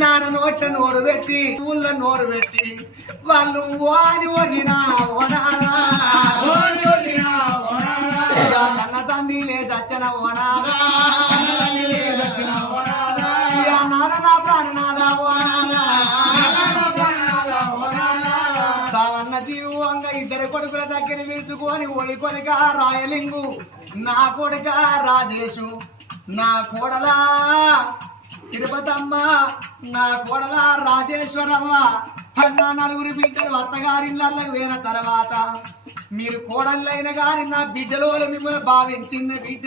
నాన్న నోట్ల నోరు పెట్టి ఊళ్ళ నోరు పెట్టి వాళ్ళు ఓని ఒరినా ఓనారా కన్న తండ్రి లేచి వచ్చిన ఓనారా నాన్న నా ప్రాణనాదా ఓనారా సావన్న జీవంగా ఇద్దరు కొడుకుల దగ్గర పిలుచుకొని ఒడి కొడుక రాయలింగు నా కొడుక రాజేశు నా కోడలా తిరుపతమ్మ నా కోడల రాజేశ్వరమ్మ నా నలుగురు బిడ్డలు అత్తగారిళ్ళకు పోయిన తర్వాత మీరు కోడళ్ళైన గాని నా బిడ్డలో మిమ్మల్ని భావించిన బిడ్డ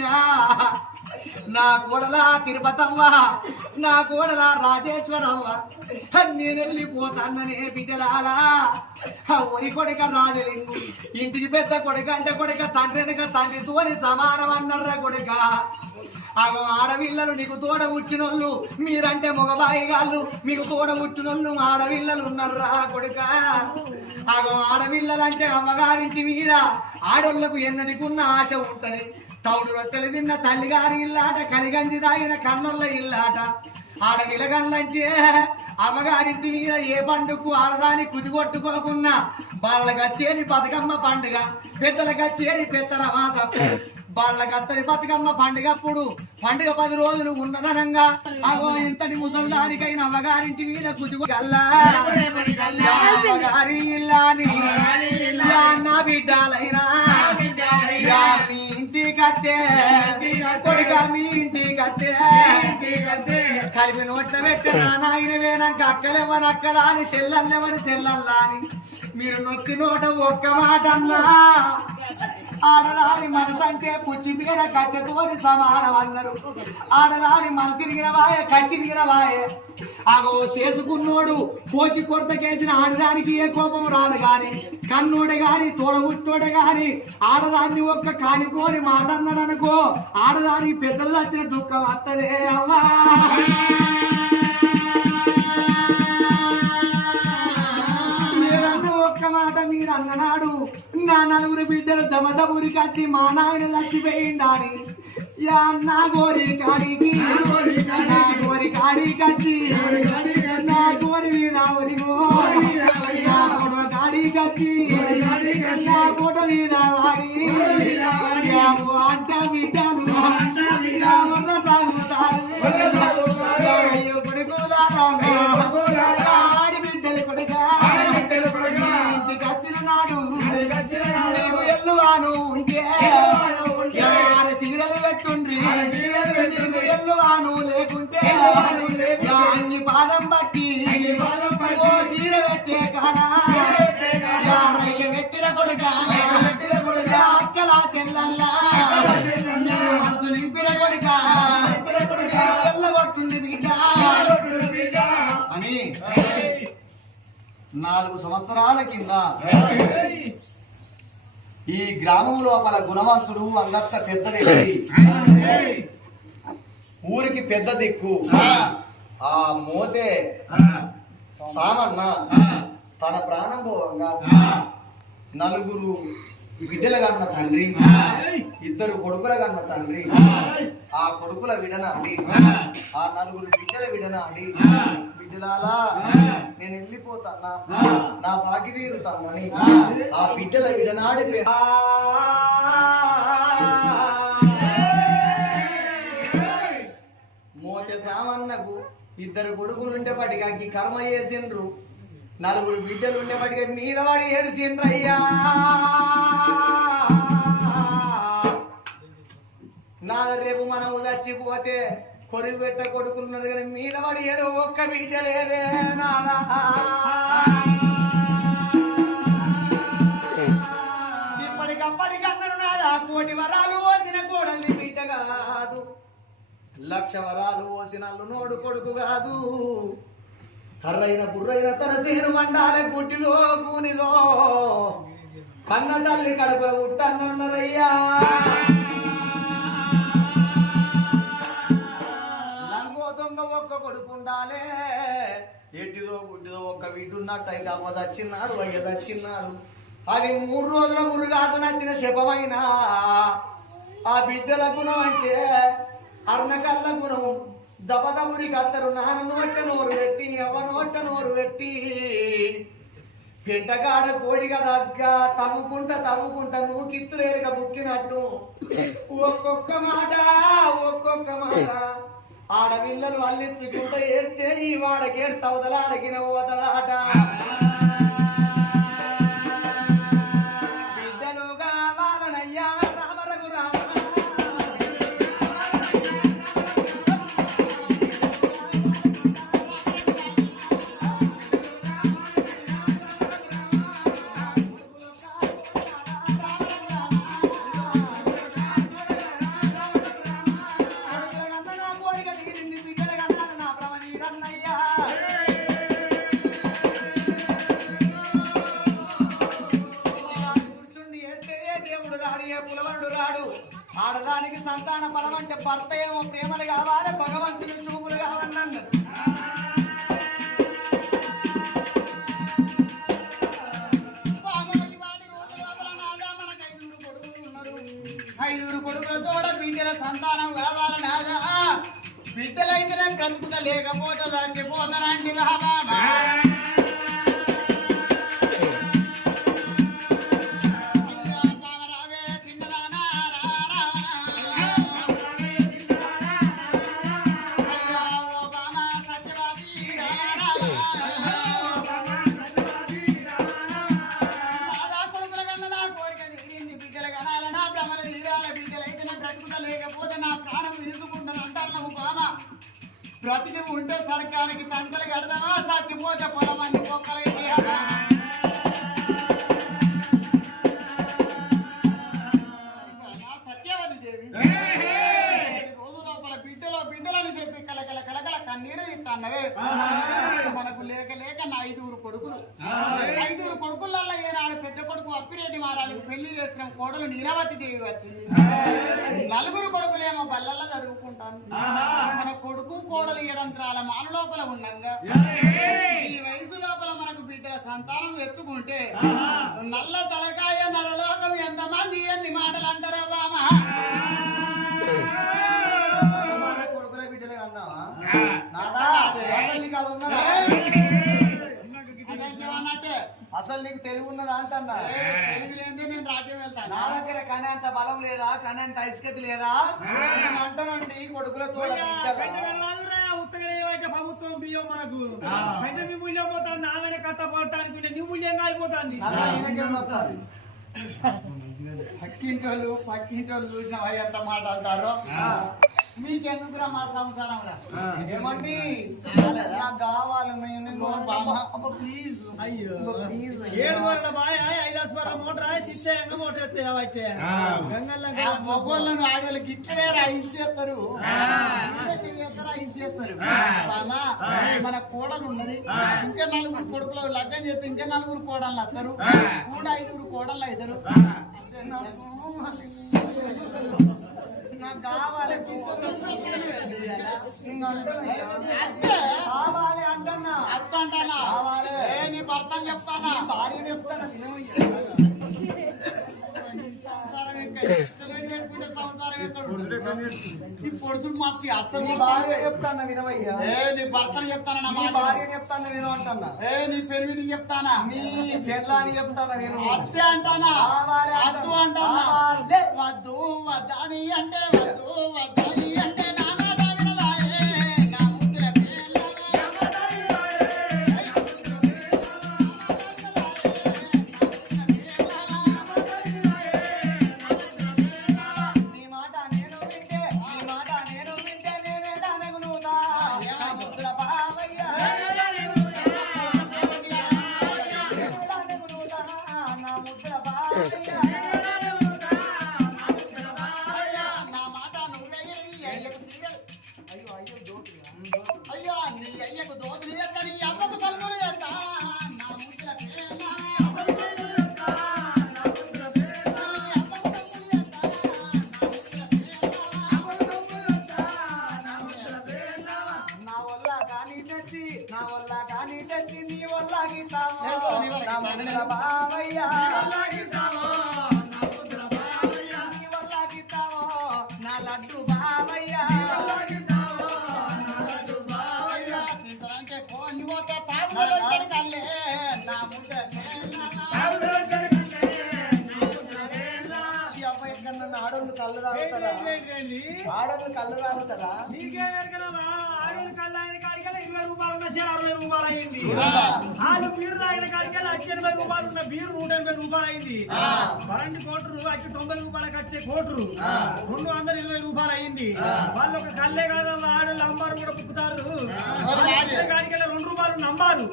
నా కోడల తిరుపతమ్మ నా కోడల రాజేశ్వరమ్మ నేను వెళ్ళిపోతాననే బిడ్డలాలా ఒరి కొడుక రాజలింగు ఇంటికి పెద్ద కొడుక అంటే కొడుక తండ్రి అనక తండ్రితోని సమానం అన్నర్రా కొడుక అగో ఆడవిల్లలు నీకు తోడ పుట్టినోళ్ళు మీరంటే మగబాయిగాళ్ళు మీకు తోడ పుట్టినోళ్ళు ఆడవిల్లలు ఉన్నారా కొడుక అగో ఆడవిల్లలంటే అమ్మగారింటి మీద ఆడోళ్లకు ఎన్నటికున్న ఆశ ఉంటది తౌడు రొట్టెలు తిన్న తల్లిగారి ఇల్లాట కలిగంజి దాగిన కన్నోళ్ళ ఇల్లాట ఆడవిలగన్లంటే అమ్మగారింటి మీద ఏ పండుగకు ఆడదాని కుదిగొట్టుకోకున్నా వాళ్ళకి వచ్చేది బతుకమ్మ పండుగ పెద్దలకు వచ్చేది పెద్దల మాసం వాళ్ళకత్తని బతుకమ్మ పండుగప్పుడు పండుగ 10 రోజులు ఉన్నదనంగా అగో ఇంతటి ముసల్దానికైన అమ్మగారింటి మీద కుదుగల్లా అమ్మగారి ఇల్లాని నా బిడ్డాలైనా మీ ఇంటికత్తే కొడుక మీ ఇంటికత్తే కలిపి నోట్ల పెట్టిన నాయన వేనాక అక్కలెవరు అక్కలా అని చెల్లెల్లెవరు చెల్లల్లా అని మీరు నొచ్చి నోట ఒక్క మాట అన్నా ఆడదాని మనసంటే పుచ్చి మీద కట్టెతోని సమానం అన్నారు ఆడదాని మన తిరిగిన వాయే కట్టి తిరిగిన వాయే అగో చేసుకున్నోడు పోసి కొరతకేసిన ఆడదానికి ఏ కోపం రాదు గాని కన్నోడే గాని తోడబుట్టోడే గాని ఆడదాన్ని ఒక్క కానిపోని మాట అన్నాడనుకో ఆడదానికి పెద్దలు వచ్చిన దుఃఖం వస్తదే అవ్వా ఒక్క మాట మీరు అన్ననాడు నా నలుగురు బిడ్డలు దమదబురికి వచ్చి మా నాయన చచ్చిపోయిండాని నా గోరి కాడికి నా గోరి కాడికి వచ్చి నా గోరి వీరావరి నా పొడవ కాడికి వచ్చి నా పొడ వీరావాడి అంట బిడ్డలు సాగుతారు ఆడి బిడ్డలు కొడుగా ఎల్లువాను ఉంటే సీరలు పెట్టుండ్రి ఎల్లువాను లేకుంటే అన్ని పాదం బట్టి ఓ సీర పెట్టే కాడా పెట్టిన కొడుక అక్కలా చెల్లల్లా మనసు నింపిన కొడుక ఎల్లగొట్టుండి బిడ్డ అని 4 సంవత్సరాల కింద ఈ గ్రామం లోపల గుణవంతుడు అంగత్త పెద్ద వ్యక్తి ఊరికి పెద్ద దిక్కు ఆ మోతే సామన్న తన ప్రాణం పోవంగా 4 బిడ్డల కన్న తండ్రి 2 కొడుకుల కన్న తండ్రి ఆ కొడుకుల విడనాడి ఆ 4 బిడ్డల విడనాడి బిడ్డలాలా నేను వెళ్ళిపోతానా నా బాకి తీరుతానని ఆ బిడ్డల విడనాడి మోతే సామన్నకు 2 కొడుకులు ఉండేపటికి కర్మ చేసిండ్రు 4 బిడ్డలు ఉండేపటికి మీద వాడి ఏడుసిండ్రయ్యా నా రేపు మనం చచ్చిపోతే కొరుగు పెట్ట కొడుకున్నారు కానీ మీద వాడి ఏడు ఒక్క బిడ్డ లేదే నానా ఇప్పటికప్పటికన్నారు నాదా 1,000 వరాలు పోసిన కోడల్ని బిడ్డ కాదు 1,00,000 వరాలు పోసిన నోడు కొడుకు కాదు కర్రైన బుర్రైన తన సేను మండాలే గుడ్డిదో కూనిదో కన్న తల్లి కడుపుల ఉట్టన్నరయ్యా ఒక్క కొడుకు ఉండాలే ఎట్టిదో గుడ్డిదో ఒక్క వీటున్నట్టయితే అమ్మ దచ్చిన్నాడు అయ్య దచ్చిన్నాడు అది 3 రోజుల మురుగాస నచ్చిన శపమైనా ఆ బిడ్డల గుణం అంటే అర్ణకల్ల గుణం దబదబురి కత్తరు నాన్న నోట నోరు పెట్టి ఎవ నోట నోరు పెట్టి పెంటగాడ కోడిగా దగ్గ తవ్వుకుంట నువ్వు కిత్తులేరుగా బుక్కినట్టు ఒక్కొక్క మాట ఆడపిల్లలు అల్లించుకుంటూ ఏడితే ఈ వాడకేడుతవదలాడగిన పోతదాట బిడ్డలుగా వాళ్ళనయ్యా రామరఘు రామ ఆడదానికి సంతాన బలం అంటే భర్త ఏమో ప్రేమలు కావాలి భగవంతుని చూపులు కావాలన్నారు ఐదుగురు కొడుకులతో బిడ్డల సంతానం కావాలి నాదా బిడ్డలైతేనే బ్రతుకుత లేకపోతే చచ్చిపోతానండి బాబా బ్రతికి ఉంటే సర్కానికి తంతలు కడదామా చచ్చిపోతే పొలమని మొక్కలైతే సత్యవతి దేవి రోజు లోపల బిడ్డలని చెప్పి కలకల కన్నీరు ఇస్తానవే మనకు లేక నా ఐదుగురు కొడుకులలో ఏనాడు పెద్ద కొడుకు అప్పిరెడ్డి మహారాజుకు పెళ్లి చేసిన కోడలు నీలవతి దేవి వచ్చింది నలుగురు కొడుకులేమో బల్లల్లో చదువుకుంటాను మన కొడుకు కోడలు ఏడంత్రాల మాన లోపల ఉండంగా ఈ వయసు లోపల మనకు బిడ్డల సంతానం తెచ్చుకుంటే నల్ల తలకాయ నరలోకం ఎంతమంది ఎన్ని మాటలు అంటారో బామా కొడుకుల బిడ్డలే అన్నావా అసలు నీకు తెలుగు ఉన్నదా అంటన్నా తెలుగు లేదే నేను రాజ్యం వెళ్తాను నా దగ్గర కనే అంత బలం లేదా కనే అంత ఐస్కతి లేదా అంటానండి కొడుకులతో ప్రభుత్వం బియ్యం మనకు మీ మూల్యం పోతుంది నామనే కట్టబడటానికి నీ మూల్యం కాలిపోతుంది పక్కింటోళ్ళు చూసినా ఎంత మాట్లాడతారో మీకెందుకురా మా సంసారంలో ఏమండి నాకు కావాలి ప్లీజ్ అయ్యో 7 బాయ్ 5 మోటార్ మగోళ్ళను ఆడోళ్ళకి ఇట్లనే ఇచ్చేస్తారు మన కోడలు ఉన్నది ఇంకా 4 కొడుకులు లగ్గం చేస్తే ఇంకా 4 కోడళ్ళు వస్తారు కూడా 5 కోడళ్ళు అవుతారు నాకు కావాలి అంటున్నా కావాలి నీ భర్త చెప్తానా భార్య చెప్తానా పొడుచుడు మస్తు అసలు భార్య చెప్తానా వినవయ్యా నీ భర్త చెప్తానా భార్య చెప్తానా విను అంటున్నా నీ పెళ్లి చెప్తానా నీ పెళ్ళాని చెప్తానా నేను అత్తే అంటానా వద్దు అంటానా వద్దు వద్దని అంటే వద్దు వద్దని అంటే నా లడ్డు బావయ్యా కళ్ళు తాగుతారా ఏంటి ఆడలు కళ్ళు తాగుతారా నీకేం ఎరకనమ్మా ఆడలు కళ్ళు ఆయన కాడికెళ్ళి 20 రూపాయలు ఉన్న షేర్ 60 రూపాయలు అయింది ఆడు బీరు తాగిన కాడికెళ్ళి 80 రూపాయలు ఉన్న బీరు 180 రూపాయలు అయింది కరెంట్ కోటరు అటు 90 రూపాయలకు వచ్చే కోటరు 220 రూపాయలు అయింది వాళ్ళు ఒక కళ్ళే కాదమ్మా ఆడలు అమ్మారు కూడా పుక్కుతారు కాడికెళ్ళి 2 రూపాయలు నమ్మారు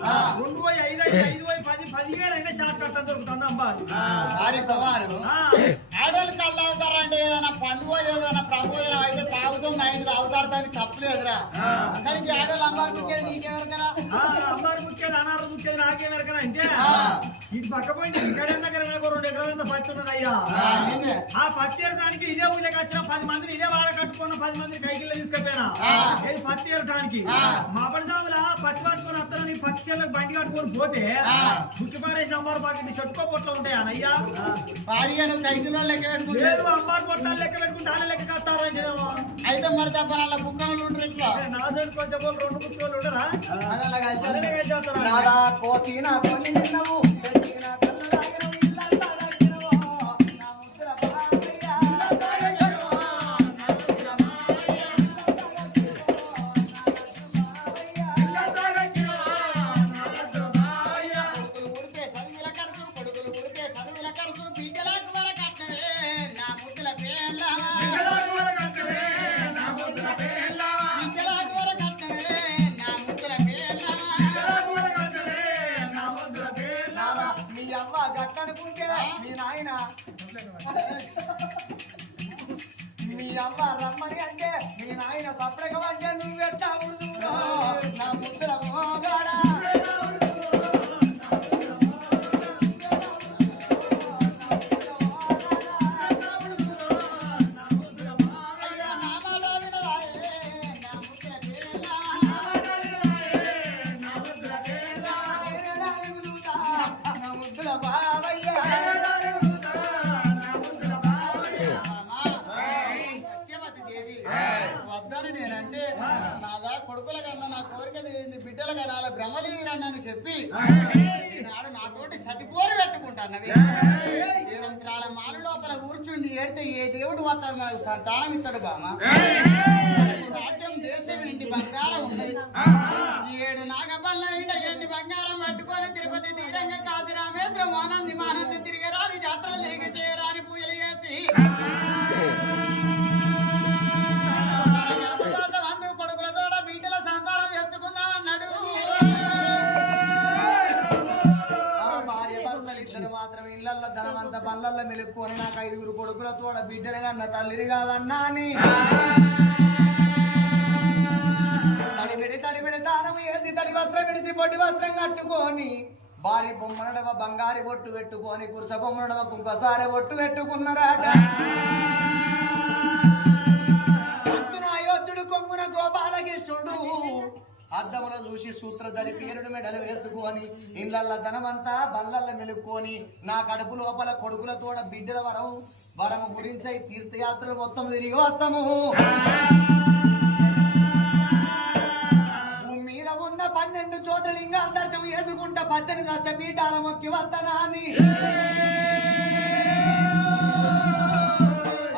2 పోయి 5 5 పోయి 10 15 అయినా షార్ట్ కట్ దొరుకుతుంది అమ్మారు ఆడోళ్ళు కళ్ళు తాగుతారంటే ఏదైనా పండుగ ఏదైనా ప్రబోధన అయితే తాగుతాం నైట్ తాగుతారు దానికి తప్పలేదురా కానీ ఆడోళ్ళు అమ్మారు ముఖ్యది నీకేమరకరా అమ్మారు ముఖ్యది అనారు ముఖ్యది నాకేం ఎరకనా అంటే ఇది పక్కపోయింది ఇక్కడ దగ్గర 2 ఎకరాల పత్తి ఉన్నదయ్యా ఆ పత్తి ఏరడానికి ఇదే ఊళ్ళకి వచ్చిన 10 మందిని ఇదే వాడ కట్టుకున్న 10 మందిని కైకిల్లో తీసుకెళ్ళిపోయినా ఇది పత్తి ఏరడానికి మా పడిదాముల పత్తి పట్టుకొని వస్తానని పత్తి చేలకు బండి కట్టుకొని పోతే ముఖ్యపారేసిన అమ్మారు పాటిని చెట్టుకోపోట్లు ఉంటాయి అయ్యా భార్యను ఖైదీలో లెక్క పెట్టుకుంటే అమ్మారు పొట్టాలు లెక్క పెట్టుకుంటే ఆడ లెక్క కట్టారు అయితే మరి తప్ప బుక్కలు ఉంటారు ఇట్లా నా సైడ్ కొంచెం 2 ముక్కలు ఉండరా నాదా కోసిన కొన్ని నిన్నవు తెచ్చిన కళ్ళు తాగిన ఇల్లంతా దక్కినవో నా ముద్ర బావయ్య ఊరికే చదువుల ఖర్చు కొడుకులు ఊరికే చదువుల ఖర్చు బిడ్డలకు వర కట్టవే నా ముద్దుల పేర్ల బిడ్డలకు వర కట్టవే నా ముద్దుల పేర్ల మీ అవ్వ గట్టనుకుంటే మీ నాయన మీ అవ్వ రమ్మని అంటే మీ నాయన సపరేగా అంటే నువ్వెట్టా నా ముద్దుల మోగాడా వద్దని నేనంటే నాదా కొడుకుల కన్నా నా కోరిక తీరింది బిడ్డల కన్నా బ్రహ్మదేవిరని అని చెప్పి ఈనాడు నాతోటి సతిపోరు పెట్టుకుంటాన్నవి 7 మాలు లోపల కూర్చుండి ఏడితే ఏ దేవుడు వస్తాడు నాకు సంతానం ఇస్తాడు బామ రాజ్యం దేశం ఇంటి బంగారం ఉన్నది 7 నాగపల్ల ఇంట ఎండి బంగారం పట్టుకొని తిరుపతి తీరంగా కాశీ రామేశ్వరం మానంది మానంది తిరిగరాని జాతరలు తిరిగి చేయరాని పూజలు చేసి కొడుకులతో బిడ్డల సంతానం తెచ్చుకుందామన్నాడు భార్య భర్తలు ఇద్దరు మాత్రం ఇళ్ళల్లో ధనమంతా బల్లల్లో మెలుక్కొని నాకు 5 కొడుకులతో బిడ్డలు కన్న తల్లిని కావన్నా అని తడిబిడి దానం వేసి తడి వస్త్రం విడిచి పొడి వస్త్రం కట్టుకొని భార్య బొమ్మనడవ బంగారి బొట్టు పెట్టుకొని కుర్చ బొమ్మనడవ కుంకసారి బొట్టు పెట్టుకున్నారట అయోధ్యుడు కొమ్మున గోపాలకృష్ణుడు అద్దములో చూసి సూత్రధరి పేరుడు మెడలు వేసుకొని ఇళ్ళల్లో ధనమంతా బల్లల్ల మెలుక్కొని నా కడుపు లోపల కొడుకులతోడ బిడ్డల వరము గురించి తీర్థయాత్రలు మొత్తం తిరిగి వస్తాము మీద ఉన్న 12 జ్యోతిర్లింగాల దర్శనం చేసుకుంటా 18 కష్టపీఠాల మొక్కి వస్తానా అని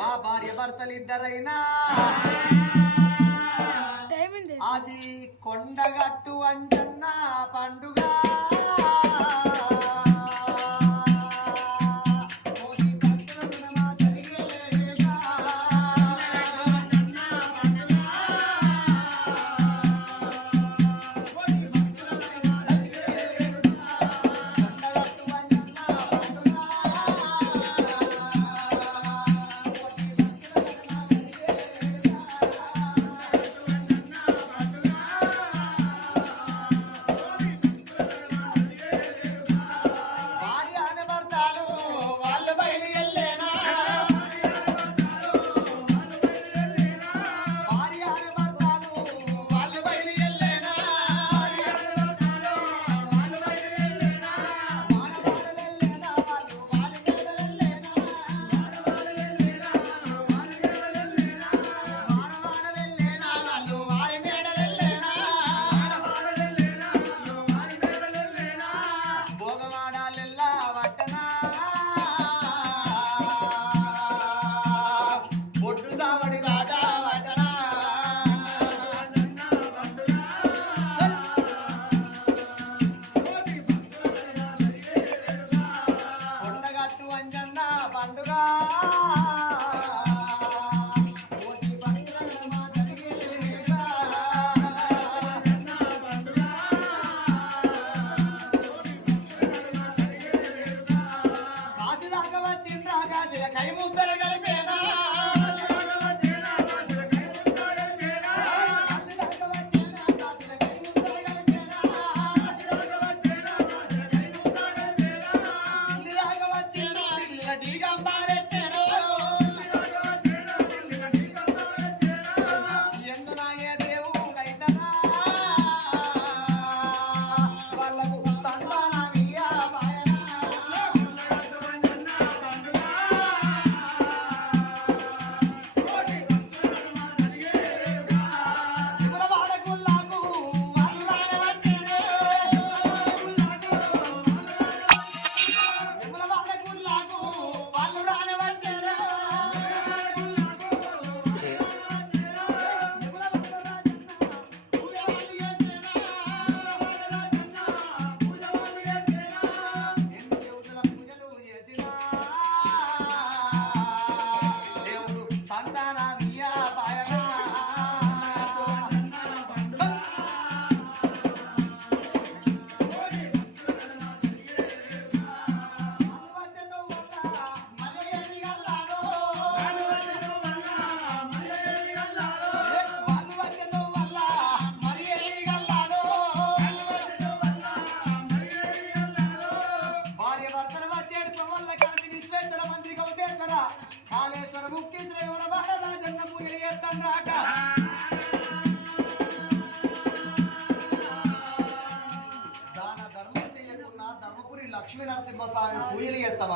ఆ భార్య భర్తలు ఇద్దరైనా అది కొండగట్టు అంజన్న పండుగ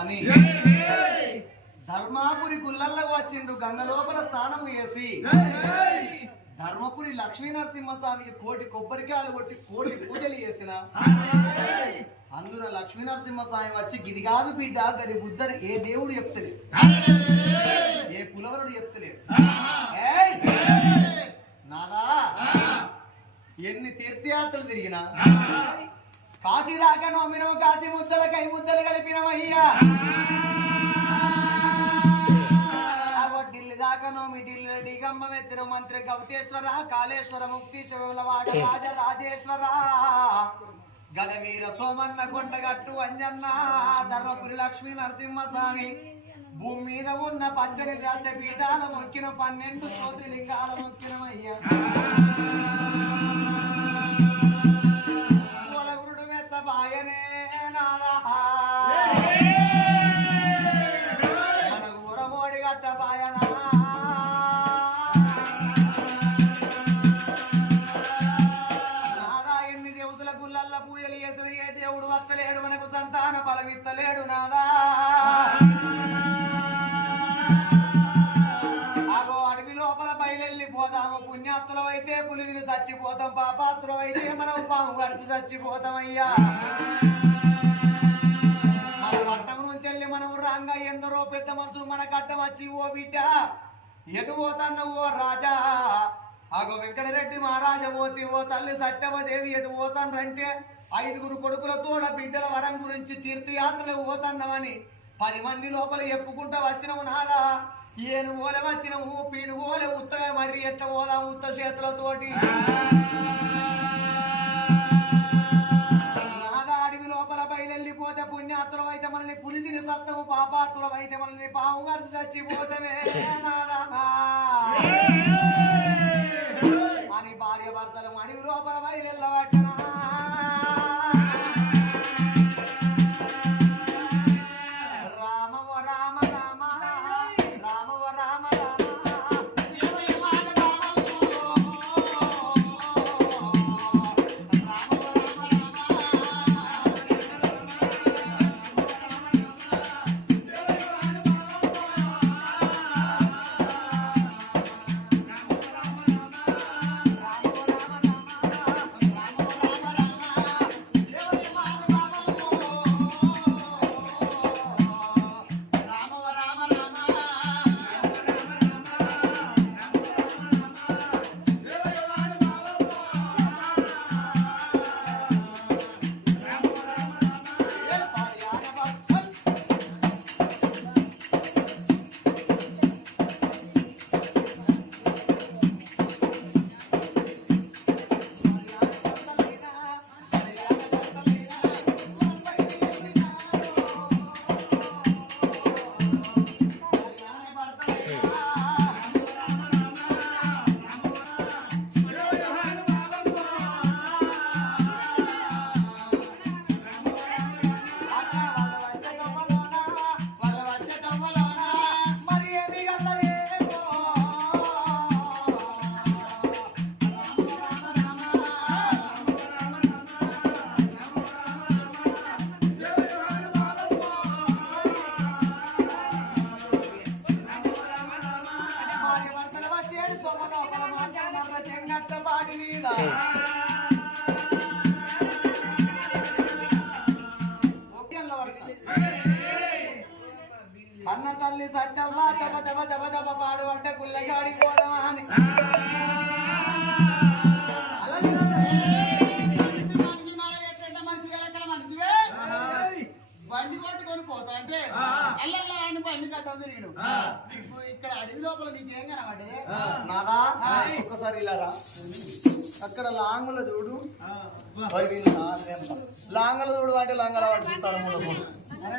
అని ధర్మాపురి గుళ్ళల్లకు వచ్చిండు. గంగ లోపల స్నానం చేసి ధర్మపురి లక్ష్మీ నరసింహస్వామికి కోటి కొబ్బరికాయలు కొట్టి కోటి పూజలు చేసిన అందులో లక్ష్మీ నరసింహస్వామి వచ్చి గిది కాదు బిడ్డ గది బుద్ధని ఏ దేవుడు చెప్తలేదు, ఏ పులవరుడు చెప్తలేడు. నాదా ఎన్ని తీర్థయాత్రలు తిరిగినా కాశీ దాకా నమ్మినవు, కాశీ ముద్దల కై ముద్దలు కలిపినవయ్యా. ఢిల్లీ దాకా నోమి ఢిల్లీ డిగమ్మ మెత్తిన మంత్రి గౌతేశ్వర కాళేశ్వర ముక్తీశ్వర వాడ రాజ రాజేశ్వర గదవీర సోమన్న కొండగట్టు అంజన్న ధర్మపురి లక్ష్మీ నరసింహస్వామి భూమి మీద ఉన్న 18 రాష్ట్ర పీఠాల మొక్కిన 12 జ్యోతిలింగాల మొక్కినమయ్యా. కులగురుడు మెచ్చబాయనే నాదా మన ఊరమోడి గట్ట బాయనా నాదా. ఎన్ని దేవుతుల గుళ్ళల్ల పూజలు చేసిన ఏ దేవుడు వస్తలేడు, మనకు సంతాన ఫలమిత్తలేడు నాదా. పోదాము పుణ్యాత్తులం అయితే పులిగిని చచ్చిపోతాం, పాపాత్తులం అయితే మనం పాము గడిచి చచ్చిపోతామయ్యా. మన కట్టం నుంచి వెళ్ళి మనం రాంగా ఎందరో పెద్ద మనుషులు మన కట్టం వచ్చి ఓ బిడ్డ ఎటు పోతాన్న ఓ రాజా ఆగో వెంకటరెడ్డి మహారాజా పోతి ఓ తల్లి సత్యవదేవి ఎటు పోతాన్నంటే 5 కొడుకులతో బిడ్డల వరం గురించి తీర్థయాత్రలు పోతాన్నామని 10 మంది లోపల చెప్పుకుంటా వచ్చినవు నాదా. ఏను ఓలే వచ్చినవు పీను ఓలే ఉత్తగా మరి ఎట్లా పోదా ఉత్త చేతులతోటి నాదా. అడవి లోపల బయలుపోతే పుణ్యాత్తులం అయితే మనల్ని పులిసిని సత్తము, పాపాత్తులం అయితే మనల్ని పాము గారు చచ్చిపోతామే నాదా అని భార్య భర్తలు అడవి లోపల బయలువట్టనా. అన్న తల్లి సట్టవ్వా దబ దబ దబ దబ పాడు అంటే గుల్లగాడి పోదామా అని బండి కొట్టుకొని పోతా అంటే అల్లల్లా ఆయన బండి కట్టం తిరిగిన ఇప్పుడు ఇక్కడ అడవి లోపల నీకేం కనబడే నాదా ఒక్కసారి ఇలా రా. అక్కడ లాంగులో చూడు, లాంగలో చూడు అంటే లాంగల పడుతుంటాడు.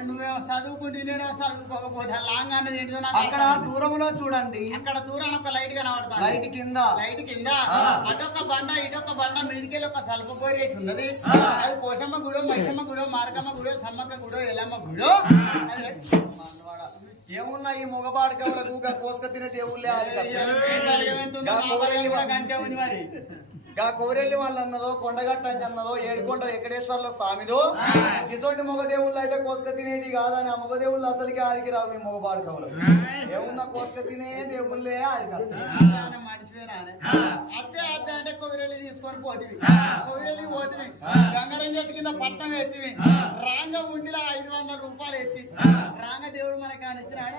నువ్వేమో చదువుకుంటే నేనేమో చదువుకోకపోతే లాంగ్ అన్నది ఏంటిదో అక్కడ దూరంలో చూడండి, అక్కడ దూరం ఒక లైట్ కనబడతా, లైట్ కింద అటొక్క బండ ఇటొక్క బండ మీదికెళ్ళి ఒక సలుపు పోయేసి ఉన్నది. అది పోషమ్మ గుడో, మైసమ్మ గుడో, మార్కమ్మ గుడో, సమ్మక్క గుడో, ఎల్లమ్మ గుడో. ఏమున్నా ఈ మొగబాడు కవులకు కోసుక తినే దేవుళ్ళే అంతే ఉంది మరి. గా కోరెల్లి వాళ్ళు అన్నదో కొండగట్ట అన్నదో ఏడుకొండ వెంకటేశ్వర్ల స్వామిదో ఇటువంటి మొగదేవుళ్ళు అయితే కోసుక తినేది కాదని ఆ మొగదేవుళ్ళు అసలుకి ఆరికి రావు మీ మొగబాడు కవులు ఏమున్నా కోసుక తినే దేవుళ్ళే ఆరికి మనిషివేనా అత్తే అత్తే అంటే కొవిరెల్లి తీసుకొని పోతివి కొవిరెల్లి పోతివి గంగరం చెట్టు కింద పట్టణం ఎత్తివి రాంగ ఉండిలా 500 రూపాయలు ఎత్తి రాంగ దేవుడు మనకి ఆయన ఇచ్చినాడే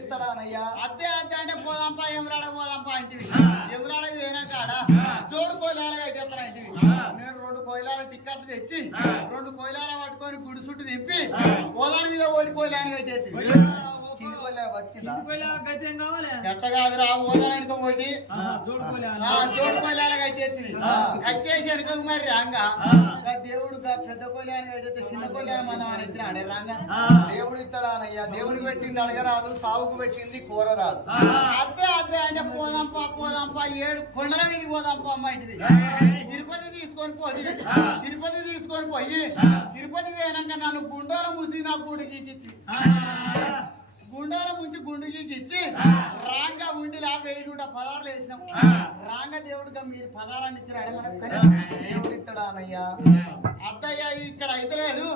ఇస్తాడా అనయ్యా అత్తే అత్తే అంటే పోదాంపా ఎమరాడ పోదాంపా అంటివి ఎమరాడ వేనా కాడ జోడు కోయిలాలు కట్టేస్తానంటివి నేను 2 కోయిలాలు టిక్కెట్లు తెచ్చి 2 కోయిలాలు పట్టుకొని గుడి చుట్టూ తిప్పి పోదాని మీద ఓడి కోయిలాని కట్టేసి ఎట్ట కాదురా ఓదానికి ఒకటి జోడు కోయిలాలు కట్టేసి కట్టేసి వెనుక మరి రాంగా దేవుడు పెద్ద కోయిలాని కట్టేస్తే చిన్న కోయిలాని మనం అని ఇచ్చినాడే రాంగా దేవుడు ఇస్తాడానయ్యా దేవుడికి పెట్టింది అడగరాదు సాగుకు పెట్టింది కూర రాదు అదే అదే అంటే పోదాంపా 7 కొండల మీద పోదాంపా అమ్మ ఇంటిది తిరుపతి తీసుకొని పోయి తిరుపతి పోయినాక నన్ను గుండాల ముంచి నా గుడికి గుండాల ముంచి గుండుకి ఇచ్చి రాంగా ఉండిలా 1016 వేసినాం రాంగ దేవుడిగా మీరు 16 ఇచ్చినాడే మనకు దేవుడు ఇస్తాడానయ్యా అత్తయ్య ఇక్కడ అయితే లేదు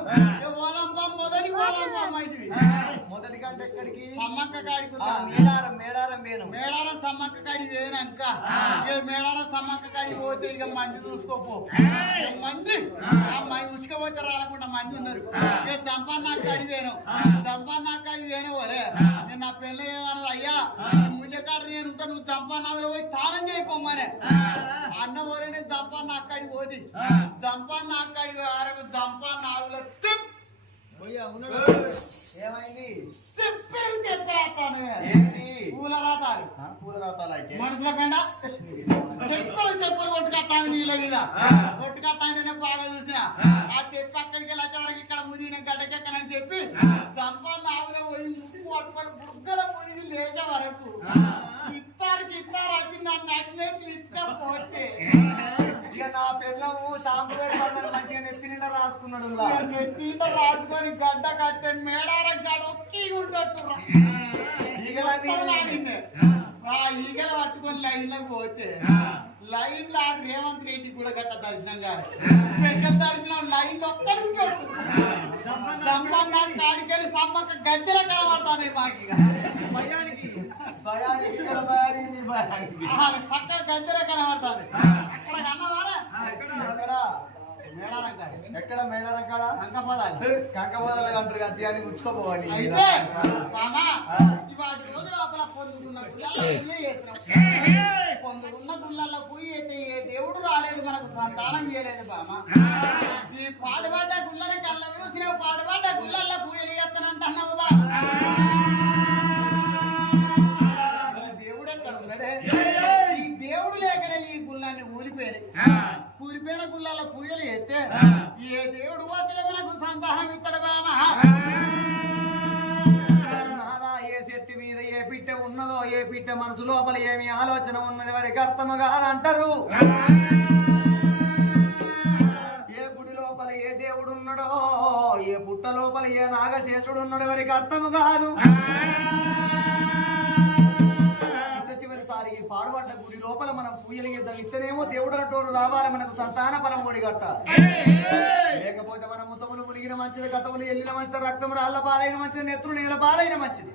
మొదటి అమ్మ ఇంటివి మొదటి కంటే ఎక్కడికి సమ్మక్క కాడికి మేడారం వేను మేడారం సమ్మక్క కాడికి వేయనాక మేడారం సమ్మక్క కాడికి పోతే ఇక మంది చూసుకోపో మంది ఉసుకపోతే రాలకుండా మంది ఉన్నారు ఇక చంపన్న కాడికి వేను ఒరే నేను నా పెళ్ళి ఏమన్నది అయ్యా ముందే కాడ నేను ఉంటా నువ్వు చంపన్నాలో పోయి తాళం చేయిపోమ్మనే అన్న ఒరే నేను చంపన్న అక్కడికి పోది చంపన్న అక్కడికి చంపన్న ఆవులో ఏమైంది పూల రాతారు మనుషుల పెండ చెప్పులు కొట్టుకొస్తాను నీళ్ళ మీద కొట్టుకొస్తాను నేను బాగా చూసిన ఆ చెప్పి అక్కడికి వెళ్ళి వచ్చేవరకు ఇక్కడ ముదిన గడ్డకెక్కనని చెప్పి సంపన్న ఆవుల పోయి పట్టుకొని బుగ్గల మునిగి లేచే వరకు ఇస్తారు వచ్చి నన్ను అట్లెట్లు ఇచ్చకపోతే ఇక నా పిల్లము షాంపు పెడతాను మంచిగా నెత్తి నిండా రాసుకున్నాడు నెత్తి నిండా రాసుకొని గడ్డ కట్టే మేడారం గడ ఒక్కి ఉండట్టు ఈగలు పట్టుకొని లైన్ లో పోతే లైన్ లో రేవంత్ రెడ్డి కూడా గట్ట దర్శనం కాదు స్పెషల్ దర్శనం లైన్ లో సంబంధ కాడికెళ్ళి సమ్మక్క గద్దెల కనబడతాను మాకు చక్కగా గద్దెల కనబడతాను అక్కడ కన్నవారా ఎక్కడ మేడారం కాడ కంకపదాలు అంటారు అధ్యాయాన్ని ఉంచుకోపోవాలి అయితే వాటి రోజు లోపల పొందుకున్న గుళ్ళల్లో పోయి అయితే ఏ దేవుడు రాలేదు మనకు సంతానం చేయలేదు బామ ఈ పాడుబడ్డ గుళ్ళని కళ్ళ చూసిన పాడుబడ్డ గుళ్ళల్లో పూజలు చేస్తానంటున్నావు బా దేవుడు ఎక్కడ ఉన్నాడే ఈ దేవుడు లేకనే ఈ గుళ్ళని ఊరిపోయిన గుళ్ళల్లో పూజలు చేస్తే ఏ దేవుడు పోతాడు మనకు సంతానం ఇస్తాడు బామ ఏ చెట్టు మీద ఏ పిట్ట ఉన్నదో ఏ పిట్ట మనసు లోపల ఏమి ఆలోచన ఉన్నది వారికి అర్థము కాదంటారు ఏ గుడి లోపల ఏ దేవుడు ఉన్నాడో ఏ పుట్ట లోపల ఏ నాగశేషుడు ఉన్నాడో వారికి అర్థము కాదు చివరిసారి ఈ పాడుబడ్డ గుడి లోపల మనం పూజలు చేద్దాం ఇస్తేనేమో దేవుడు అన్నట్టు రావాలి మనకు సంతాన ఫలం ముడి గట్ట లేకపోతే మన ముతములు మునిగిన మంచిది గతములు ఎల్లిన మంచిది రక్తం రాళ్ళ పాలైన మంచిది నెత్తులు నేల పాలైన మంచిది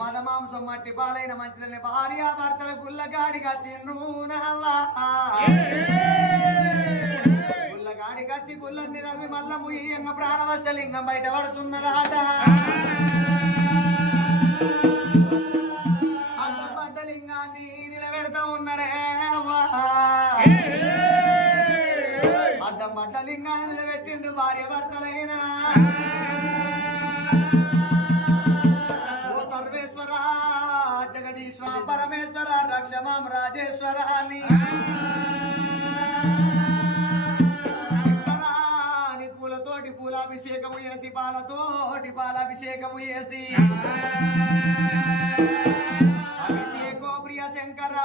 మద మాంసం మట్టి పాలైన మంచిదని భార్య భర్తల గుల్లగాడిగా గుల్లగాడికి వచ్చి గుల్లన్ని నమ్మి మల్ల ముయ్యంగా ప్రాణవష్టలింగం బయట పడుతున్నదాట లింగాన్ని నిలబెడతా ఉన్నారే అడ్డం పడ్డ లింగాన్ని నిలబెట్టిండ్రు భార్య భర్తలైనా ఓ సర్వేశ్వర జగదీశ్వర పరమేశ్వర రక్షమాం రాజేశ్వరాన్ని పూలతోటి పూలాభిషేకము చేసి పాలతోటి పాలాభిషేకము చేసి శంకర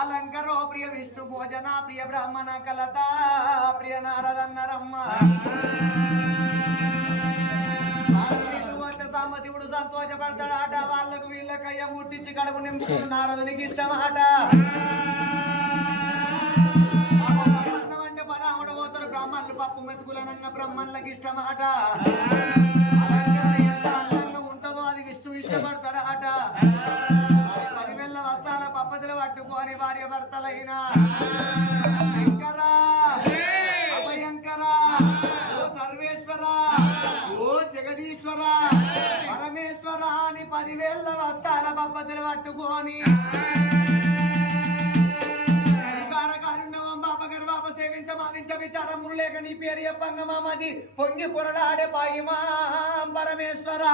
అలంకరో ప్రియ విష్ణు భోజన ప్రియ బ్రాహ్మణ కలత ప్రియ నారదన్నరమ్మ సాంబశివుడు సంతోషపడతాడట వాళ్ళకు వీళ్ళకయ్య ముట్టించి కడుపు నింపుకున్న నారదునికి ఇష్టమాట మావించ విచారములు లేక నీ పేరు చెప్పంగ మామది పొంగి పొరలాడే పాయి మా పరమేశ్వర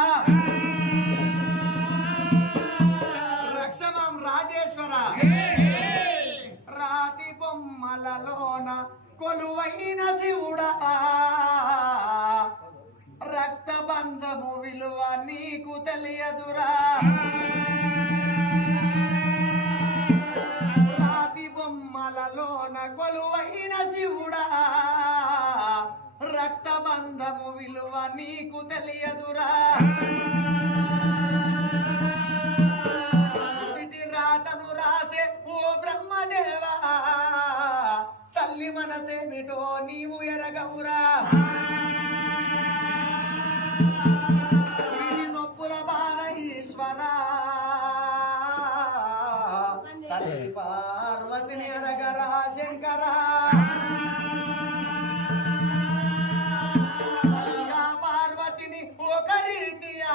రక్షమాం రాజేశ్వర రాతి బొమ్మలలోన కొలువైన శివుడా రక్తబంధము విలువ నీకు తెలియదురా రాతి బొమ్మలలోన కొలువైన శివుడా రక్తబంధము విలువ నీకు తెలియదురా రాతను రాసే ఓ బ్రహ్మదేవా తల్లి మనసేమిటో నీవు ఎరగవురా నొప్పుల బాల ఈశ్వర తల్లి పార్వతిని అడగరా శంకరా పార్వతిని ఒక రీతియా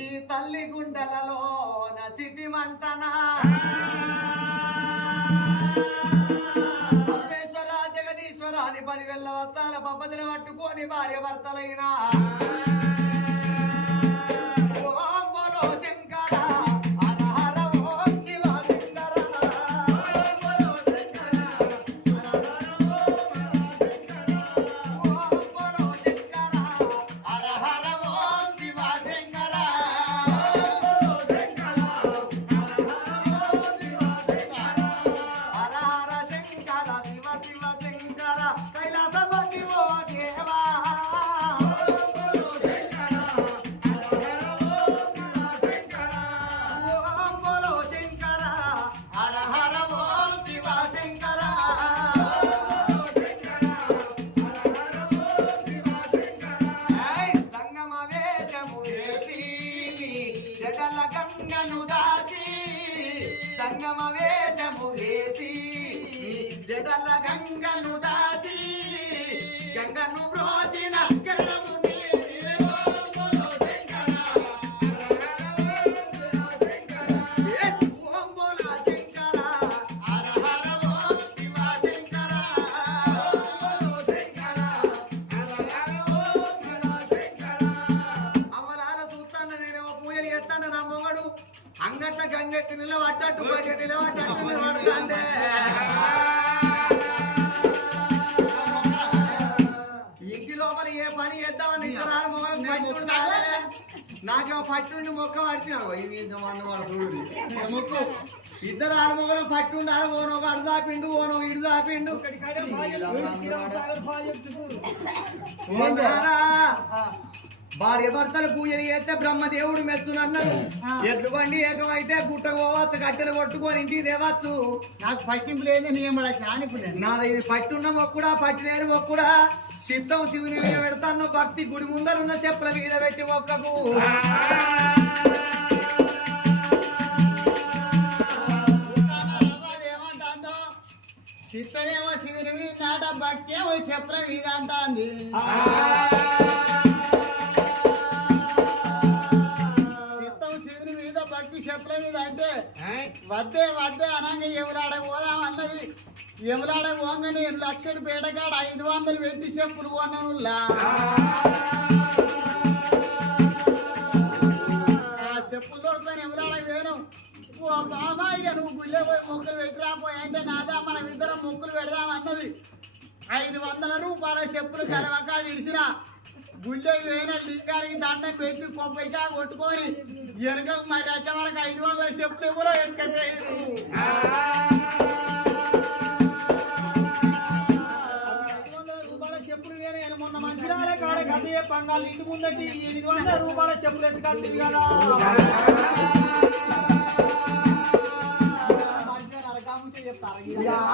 ఈ తల్లి గుండెలలో చితిమంటనా సర్వేశ్వర జగదీశ్వర అని 10,000 వస్తాల పబ్బదిని పట్టుకొని భార్య భర్తలైనా ఓం బోలో శంకర హర హర ఓం శివ శంకర ఓం బోలో శంకర ఓం బోలో శంకర హర హర ఓం శివ శంకర సంగమ వేషము వేసి జడల గంగను దాచి గంగను బ్రోచిన గరము అంగట్ల గంగెత్తి నిలబడ్డట్టు నిలబడ్డంటే ఇంటి లోపల ఏ పని చేద్దామని ఇద్దరు మొగలు నాకేమో పట్టుండి మొక్క పట్టినావు మొక్కు ఇద్దరు ఆలుమొగలు పట్టుండాలి ఓనో అడు దాపిండు ఓనో ఇడు దాపిండు భార్య భర్తలు పూజలు చేస్తే బ్రహ్మదేవుడు మెచ్చునన్నారు ఎడ్లు బండి ఏకమైతే గుట్ట పోవచ్చు కట్టెలు కొట్టుకొని ఇంటికి తేవచ్చు నాకు పట్టింపు లేదు నేను నాది పట్టున్న మొక్కుడా పట్టిలేని మొక్కుడా సిద్ధం శివుని మీద పెడతాను భక్తి గుడి ముందరున్న చెప్పుల మీద పెట్టి మొక్కకు ఏమంటాందో చిత్తమేమో శివుని మీద నాట భక్తి ఏమో చెప్పుల మీద అంటాంది చెప్పుల మీద అంటే వద్దే అనంగా ఎవరాడ పోదాం అన్నది ఎవరాడ పోగానే 1,00,000 పేటకాడ 500 పెట్టి చెప్పులు కొనలా చెప్పులు తోడుకొని ఎవరాడ వేరు బాబాయ్య నువ్వు గుళ్ళే పోయి మొక్కులు పెట్టిరాపోయి అంటే నాదా మనం ఇద్దరం మొక్కులు పెడదాం అన్నది 500 రూపాయల చెప్పులు కలవకాడు ఇడిసిరా గుళ్ళే వేన లింగానికి దండ పెట్టి కొబ్బరికా కొట్టుకొని వెనక మరి వచ్చే వరకు 500 చెప్పులు ఎవరో ఎక్కలేదు చెప్పులు వేరే మొన్న మంచిరాల కాడ గడ్డ పంగాలు ఇంటి ముందటి 800 రూపాయల చెప్పులు ఎత్తుకొస్తుంది కదా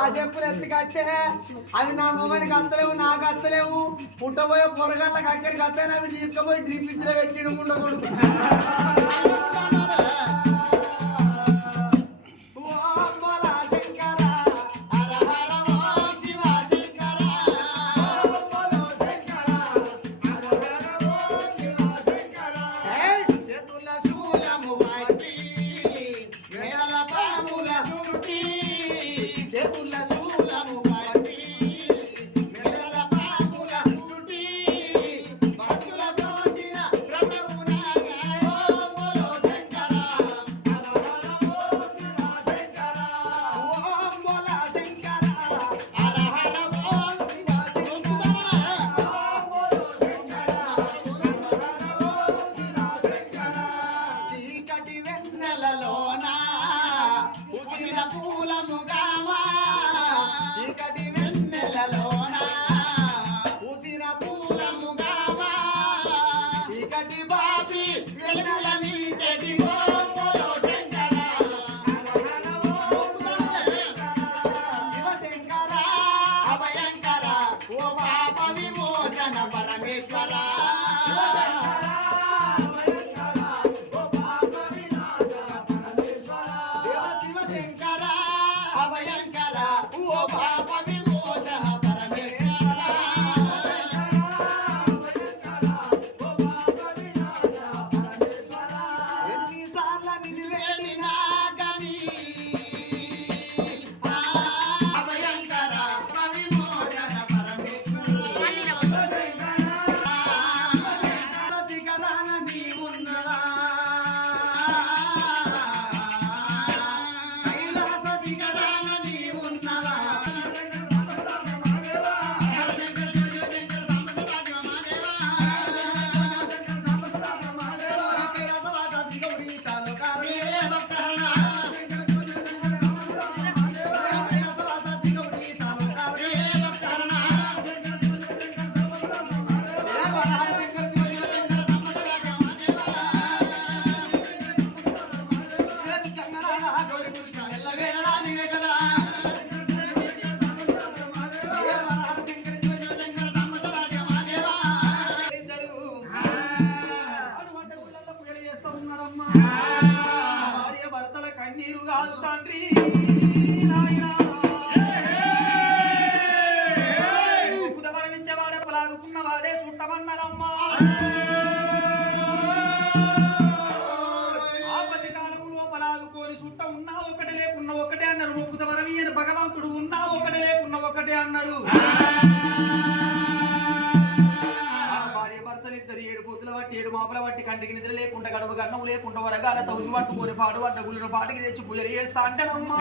ఆ చెప్పులు ఎత్తుకట్టే అవి నా మొగనికి అత్తలేవు నాకు అత్తలేవు పుట్టబోయే పొరగళ్ళకి అక్కడికి అత్తని అవి తీసుకుపోయి డ్రిప్ ఇచ్చిలో పెట్టిన ఉండకూడదు చేతుల శూలము ఓ పాప విమోచన పరమేశ్వర దేవ శివశంకర అభయంకర ఓ పాప విమోచన పరమేశ్వర ఎన్నిసార్లు నిన్ను వేడినా గాని అభయంకర విమోచన పరమేశ్వర శిఖరాన నీవున్నవా కైలాస శిఖరాన నీవున్నవా భార్య భర్తల కన్నీరు కాదు తండ్రి కుదవరమించేవాడే పలాగుకున్నవాడే చుట్టమన్నారమ్మా ఆపతి కాలంలో పలాదుకోని చుట్ట ఉన్నా ఒకటి లేకున్నా ఒకటే అన్నారు మొక్కుతవరమి అని భగవంతుడు ఉన్నా ఒకటి లేకున్నా ఒకటే అన్నారు భర్తలిద్దరు 7 పొద్దుల బట్టి 7 మాపల బట్టి కంటికి నిద్ర లేకుండా గడవ గన్నం లేకుండా వరగాల తౌసి పట్టుకొని పాడు పడ్డ గుళ్ళను పాటికి తెచ్చి పూజలు చేస్తా అంటేనమ్మా